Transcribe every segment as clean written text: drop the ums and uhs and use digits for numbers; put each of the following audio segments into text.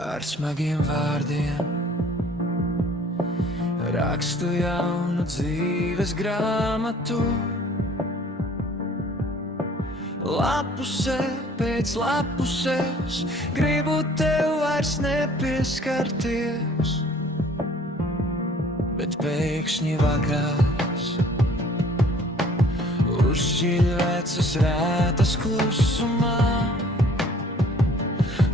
ar smagiem vārdiem rakstu jaunu dzīves grāmatu. Lapusē pēc lapusēs gribu tev vairs nepieskarties, bet pēkšņi vakars uzšķiļ vecas rētas klusumā.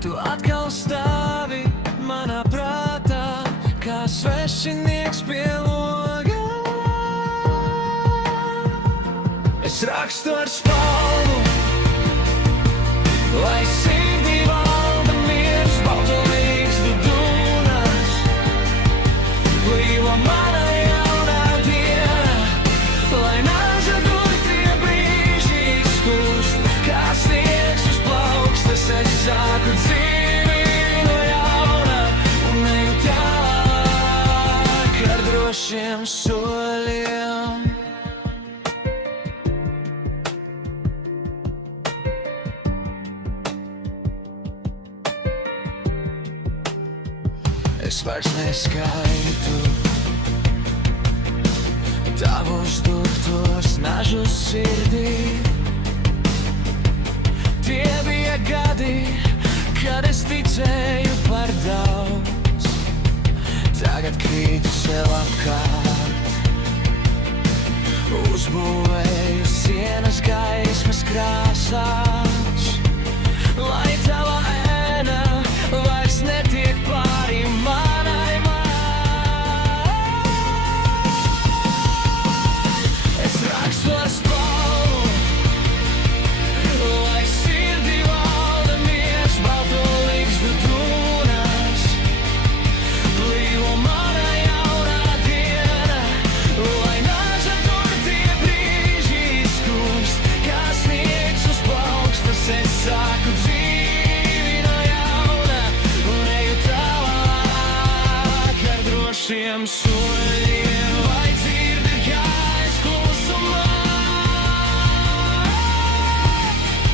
Tu atkal stāvi manā prātā, kā svešinieks pie logā. Es rakstu ar spalvu, lai sirdī valda miers, baltolīgstu dūnās, blīvo mana jaunā diena, lai naža durtie brīži izkūst, kā sniegs uz plaukstas. Es sāku dzīvi no jauna un eju tālāk ar drošiem soļiem. Es vairs neskaitu tavus duktos nažus sirdī. Tie bija gadi, kad es ticēju par daudz, tagad krītu sev apkārt. Uzbūvēju sienas gaismas krāsās, lai tava ēna vairs netiek pāri manai mājai. Es rakstu ar spalvu, lai sirdī valda miers, baltolīgstu dūnās, blīvo mana jaunā diena, lai naža durtie brīži izkūst, kā sniegs uz plaukstas. Es sāku dzīvi no jauna un eju tālāk ar drošiem soļiem. Vai dzirdi, kā es klusumā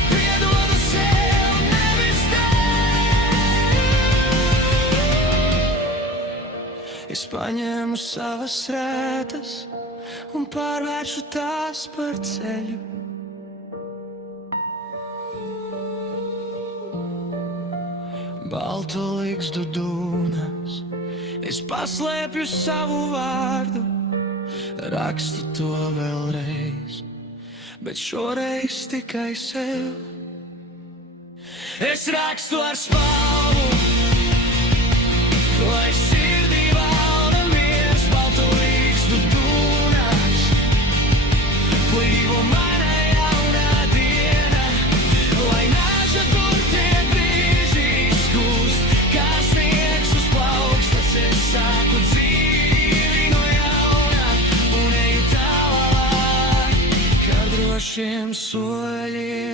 piedodu sev, nevis tev? Es paņēmu savas rētas un pārvēršu tās par ceļu. Baltolīgstu dūnās, es paslēpju savu vārdu, rakstu to vēlreiz, bet šoreiz tikai sev. Es rakstu ar spalvu, lai sirdī valda miers, baltolīgstu dūnās, blīvo mana jaunā diena, lai naža durtie brīži izkūst, kā sniegs uz plaukstas. Es sāku dzīvi no jauna un eju tālāk ar drošiem soļiem.